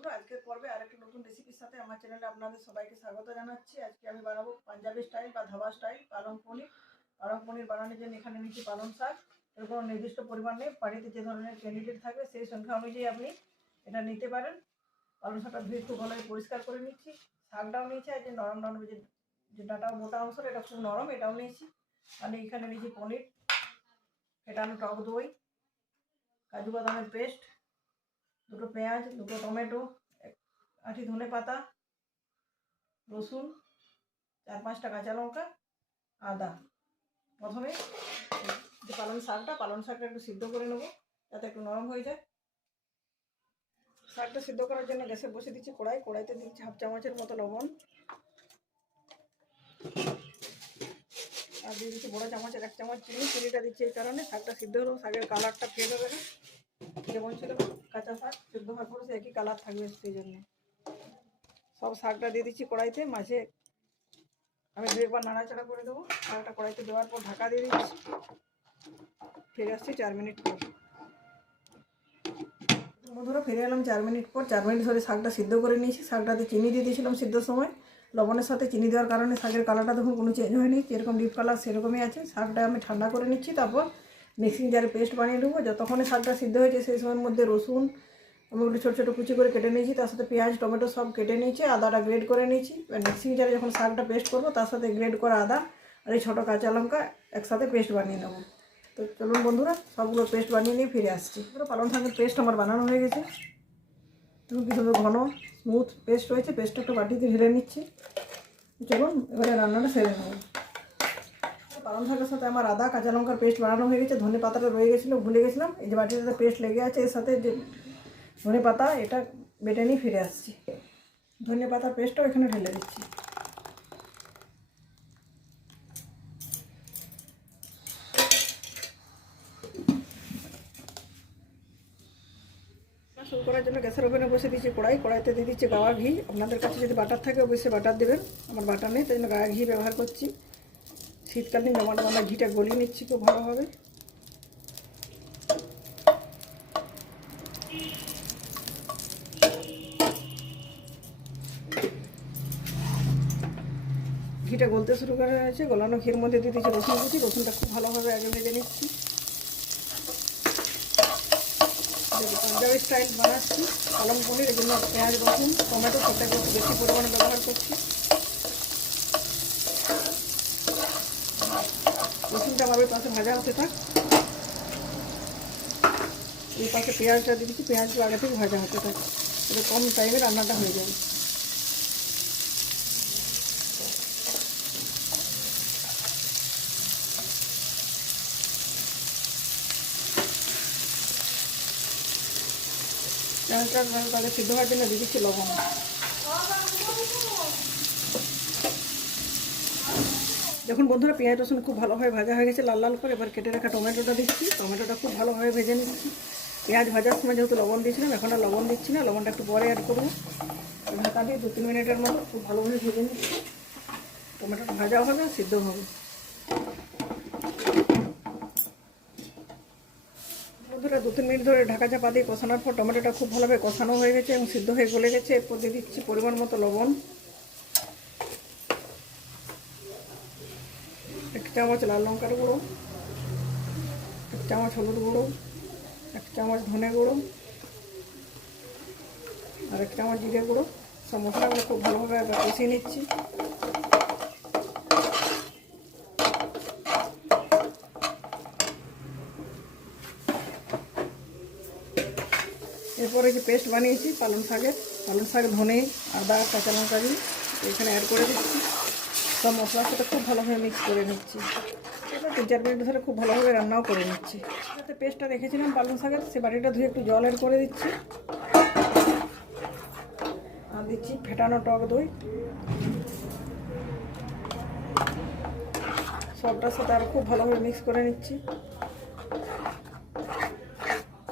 বন্ধুরা, আজকের পর্বে আরেকটি নতুন রেসিপির সাথে আমার চ্যানেলে আপনাদের সবাইকে স্বাগত জানাচ্ছি। আজকে আমি বানাবো পাঞ্জাবি স্টাইল বা ধাবা স্টাইল পালং পনির। পালং পনির বানানোর জন্য এখানে নিচ্ছি পালং শাক। এর কোনো নির্দিষ্ট পরিমাণ নেই, বাড়িতে যে ধরনের ক্যান্ডিডেট থাকবে সেই সংখ্যা অনুযায়ী আপনি এটা নিতে পারেন। পালং শাকটা ধুয়ে খুব ভালোভাবে পরিষ্কার করে নিচ্ছি। শাকটাও নিয়েছি, আর যে নরম নরম যে ডাটা মোটা অংশটা এটা খুব নরম, এটাও নিয়েছি। আমি এখানে নিয়েছি পনির, ফেটানো টক দই, কাজু বাদামের পেস্ট, দুটো পেঁয়াজ, দুটো টমেটো, আটি ধনে পাতা, রসুন, 4-5টা কাঁচা লঙ্কা, আদা। প্রথমে যে পালং শাকটা একটু সিদ্ধ করে নেবো যাতে একটু নরম হয়ে যায়। শাকটা সিদ্ধ করার জন্য গ্যাসে বসে দিচ্ছি কড়াইতে দিচ্ছি 1/2 চামচের মতো লবণ, আর দিয়ে দিচ্ছি বড়ো চামচের 1 চামচ চিনিটা দিচ্ছি এই কারণে শাকটা সিদ্ধ হলেও শাকের কালারটা ফেড হবে না। যেমন ছিল কাঁচা শাক সিদ্ধ হওয়ার পরে সে একই কালার থাকবে, সেই জন্য সব শাকটা দিয়ে দিচ্ছি কড়াইতে। মাঝে আমি 2 একবার নাড়াচাড়া করে দেবো। শাকটা কড়াইতে দেওয়ার পর ঢাকা দিয়ে দিচ্ছি। ফিরে আসছি 4 মিনিট পর। বন্ধুরা, ফিরে এলাম 4 মিনিট পর। 4 মিনিট ধরে শাকটা সিদ্ধ করে নিয়েছি। শাকটাতে চিনি দিয়ে দিয়েছিলাম সিদ্ধর সময়। লবণের সাথে চিনি দেওয়ার কারণে শাকের কালারটা দেখুন কোনো চেঞ্জ হয়নি, যেরকম ডিপ কালার সেরকমই আছে। শাকটা আমি ঠান্ডা করে নিচ্ছি, তারপর মিক্সিং জারে পেস্ট বানিয়ে নেবো। যতক্ষণে শাকটা সিদ্ধ হয়েছে সেই সময়ের মধ্যে রসুন আমি একটু ছোটো ছোটো কুচি করে কেটে নিয়েছি, তার সাথে পেঁয়াজ টমেটো সব কেটে নিয়েছি, আদাটা গ্রেড করে নিয়েছি। মিক্সিং জারে যখন শাকটা পেস্ট করবো তার সাথে গ্রেড করা আদা আর এই ছোটো কাঁচা লঙ্কা একসাথে পেস্ট বানিয়ে নেবো। তো চলুন বন্ধুরা, সবগুলো পেস্ট বানিয়ে নিয়ে ফিরে আসছি। পালং শাকের পেস্ট আমার বানানো হয়ে গেছে। দেখুন কি সুন্দর ঘন স্মুথ পেস্ট হয়েছে। পেস্টটা একটু বাটিতে ঢেলে নিচ্ছি। চলুন এবারে রান্নাটা সেরে নেব। পালং শাকের সাথে আমার আদা কাঁচা লঙ্কার পেস্ট বানানো হয়ে গেছে। ধনে পাতাটা রয়ে গেছিলো, ভুলে গেছিলাম। এই যে বাটিটাতে পেস্ট লেগে আছে, এর সাথে যে ধনে পাতা এটা বেটে নিয়ে ফিরে আসছি। ধনে পাতার পেস্টটাও এখানে ঢেলে দিচ্ছি। শুরু করার জন্য গ্যাসের ওভেনে বসে দিচ্ছি কড়াইতে দিয়ে দিচ্ছি গাওয়া ঘি। আপনাদের কাছে যদি বাটার থাকে অবশ্যই বাটার দেবেন, আমার বাটার নেই তাই জন্য গাওয়া ঘি ব্যবহার করছি। শীতকালীন জমাটা ঘিটা গলিয়ে নিচ্ছি খুব ভালোভাবে। ঘিটা গলতে শুরু করা হয়েছে। গলানো ঘির মধ্যে দিয়ে দিচ্ছি রসুন কুচি। রসুনটা খুব ভালোভাবে আগে ভেজে নিচ্ছি। পাঞ্জাবি স্টাইল বানাচ্ছি পালং পনির, এই জন্য পেঁয়াজ রসুন টমেটো সবটাকে একটু বেশি পরিমাণে ব্যবহার করছি। রসুনটা আমার ওই পাশে ভাজা হতে থাক। এই পাশে পেঁয়াজটা দিয়ে দিচ্ছি। পেঁয়াজগুলো আগে থেকে ভাজা হতে থাক, এটা কম টাইমে রান্নাটা হয়ে যাবে। পেঁয়াজটা তাদের সিদ্ধ হওয়ার জন্য দিয়ে দিচ্ছি লবণ। দেখুন বন্ধুরা, পেঁয়াজ রসুন খুব ভালোভাবে ভাজা হয়ে গেছে লাল লাল করে। এবার কেটে রাখা টমেটোটা দিচ্ছি। টমেটোটা খুব ভালোভাবে ভেজে নিচ্ছি। পেঁয়াজ ভাজার সময় যেহেতু লবণ দিয়েছিলাম, এখন আর লবণ দিচ্ছি না, লবণটা একটু পরে অ্যাড করবো। ঢাকা দিয়ে 2-3 মিনিটের মতো খুব ভালোভাবে ভেজে নিচ্ছি। টমেটোটা ভাজা হবে আর সিদ্ধ হবে। বন্ধুরা, 2-3 মিনিট ধরে ঢাকা চাপা দিয়ে কষানোর পর টমেটোটা খুব ভালোভাবে কষানো হয়ে গেছে এবং সিদ্ধ হয়ে গলে গেছে। এরপর দিয়ে দিচ্ছি পরিমাণ মতো লবণ, 1 চামচ লাল লঙ্কার গুঁড়ো, 1 চামচ হলুদ গুঁড়ো, 1 চামচ ধনে গুঁড়ো আর 1 চামচ জিরে গুঁড়ো। সব মশলাগুলো খুব ভালোভাবে কষিয়ে নিচ্ছি। এরপরে যে পেস্ট বানিয়েছি পালং শাক ধনে আদা কাঁচা লঙ্কা দিয়ে এখানে অ্যাড করে দিচ্ছি। সব মশলার সাথে খুব ভালোভাবে মিক্স করে নিচ্ছি। 3-4 মিনিট ধরে খুব ভালোভাবে রান্নাও করে নিচ্ছি। সাথে পেস্টটা রেখেছিলাম পালং শাকের, সে বাটিটা ধুয়ে একটু জল অ্যাড করে দিচ্ছি। আর দিচ্ছি ফেটানো টক দই। সবটার সাথে আর খুব ভালোভাবে মিক্স করে নিচ্ছি।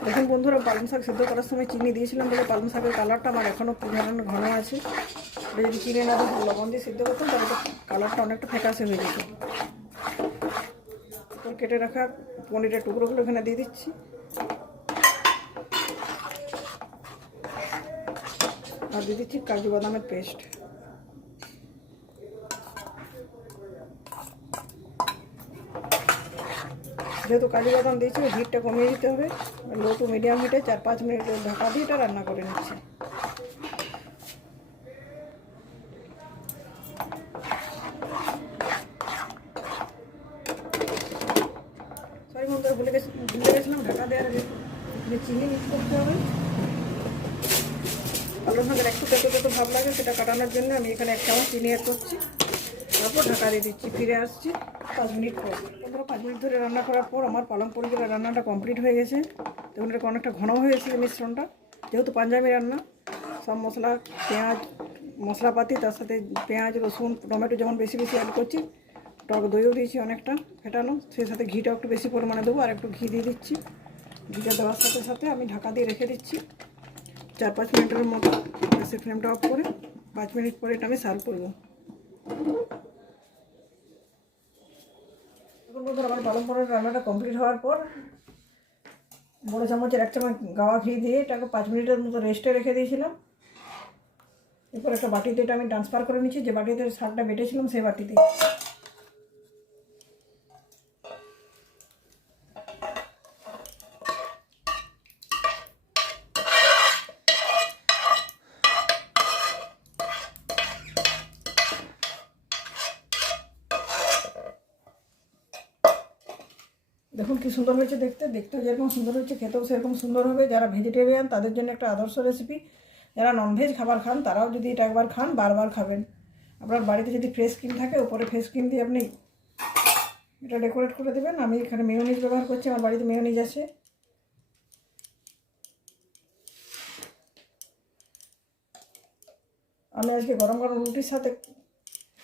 দেখুন বন্ধুরা, পালং শাক সিদ্ধ করার সময় চিনি দিয়েছিলাম বলে পালং শাকের কালারটা আমার এখনও ঘন আছে। যদি চিনি না দিয়ে লবণ দিয়ে সিদ্ধ করতাম তাহলে কালারটা অনেকটা ফ্যাকাশে হয়ে যেত। কেটে রাখা পনিরের টুকরোগুলো এখানে দিয়ে দিচ্ছি। আর দিয়ে দিচ্ছি কাজু বাদামের পেস্ট। যেহেতু কাজু বাদাম দিয়েছি হিটটা কমিয়ে দিতে হবে, লো টু মিডিয়াম হিটে 4-5 মিনিট ঢাকা দিয়ে এটা রান্না করে নিচ্ছি। সরি বন্ধুরা, ভুলে গেছিলাম ঢাকা দেওয়ার আগে চিনি মিক্স করতে হবে। আলুর সঙ্গে একটু তেতো ভাব লাগে, সেটা কাটানোর জন্য আমি এখানে 1 চামচ চিনি অ্যাড করছি। তারপর ঢাকা দিয়ে দিচ্ছি। ফিরে আসছি 5 মিনিট পর। 5 মিনিট ধরে রান্না করার পর আমার পালং পনিরের রান্নাটা কমপ্লিট হয়ে গেছে। দেখুন এটা অনেকটা ঘন হয়ে এসেছে মিশ্রণটা। যেহেতু পাঞ্জাবি রান্না, সব মশলা, পেঁয়াজ, মশলাপাতি, তার সাথে পেঁয়াজ, রসুন, টমেটো যেমন বেশি অ্যাড করছি, টক দইও দিয়েছি অনেকটা ফেটানো, সেই সাথে ঘিটাও একটু বেশি পরিমাণে দেবো। আর একটু ঘি দিয়ে দিচ্ছি। ঘিটা দেওয়ার সাথে সাথে আমি ঢাকা দিয়ে রেখে দিচ্ছি 4-5 মিনিটের মতো। গ্যাসের ফ্লেমটা অফ করে 5 মিনিট পরে এটা আমি সার্ভ করবো। এখন বন্ধুরা আমার পালং পনিরের রান্নাটা কমপ্লিট হওয়ার পর বড় চামচের 1 চামচ গাওয়া ঘি দিয়ে এটাকে 5 মিনিটের মতো রেস্টে রেখে দিয়েছিলাম। এরপর একটা বাটিতে এটা আমি ট্রান্সফার করে নিচ্ছি, যে বাটিতে শাকটা বেটেছিলাম সেই বাটিতে। দেখুন কি সুন্দর হয়েছে দেখতেও যেরকম সুন্দর হচ্ছে খেতেও সেরকম সুন্দর হবে। যারা ভেজিটেরিয়ান তাদের জন্য একটা আদর্শ রেসিপি। যারা ননভেজ খাবার খান তারাও যদি এটা একবার খান বারবার খাবেন। আপনার বাড়িতে যদি ফ্রেশ ক্রিম থাকে, উপরে ফ্রেশ ক্রিম দিয়ে আপনি এটা ডেকোরেট করে দেবেন। আমি এখানে মেয়োনিজ ব্যবহার করছি, আমার বাড়িতে মেয়োনিজ আছে। আমি আজকে গরম গরম রুটির সাথে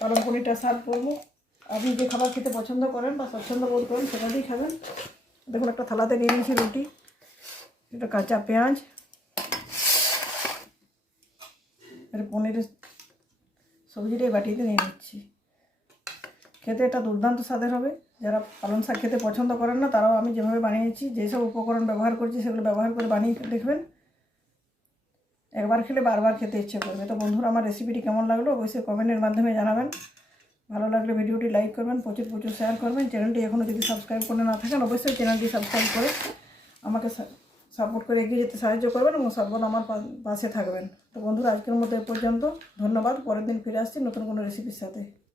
পালং পনিরটা সার্ভ করবো। আপনি যে খাবার খেতে পছন্দ করেন বা স্বচ্ছন্দ বোধ করেন সেটা দিয়েই খাবেন। দেখুন একটা থালাতে নিয়ে নিয়েছি রুটি, এটা কাঁচা পেঁয়াজ, এটা পনিরের সবজিটাই বাটিতে নিয়ে নিচ্ছি। খেতে এটা দুর্দান্ত স্বাদের হবে। যারা পালং শাক খেতে পছন্দ করেন না তারাও আমি যেভাবে বানিয়েছি, যেসব উপকরণ ব্যবহার করছি সেগুলো ব্যবহার করে বানিয়ে দেখবেন। একবার খেলে বারবার খেতে ইচ্ছে করবে। তো বন্ধুরা আমার রেসিপিটি কেমন লাগলো অবশ্যই কমেন্টের মাধ্যমে জানাবেন। ভালো লাগলে ভিডিওটি লাইক করবেন, প্রচুর শেয়ার করবেন। চ্যানেলটি এখনও যদি সাবস্ক্রাইব করে না থাকেন অবশ্যই চ্যানেলটি সাবস্ক্রাইব করে আমাকে সাপোর্ট করে এগিয়ে যেতে সাহায্য করবেন এবং সর্বদা আমার পাশে থাকবেন। তো বন্ধুরা আজকের মতো এ পর্যন্ত। ধন্যবাদ। পরের দিন ফিরে আসছি নতুন কোনো রেসিপির সাথে।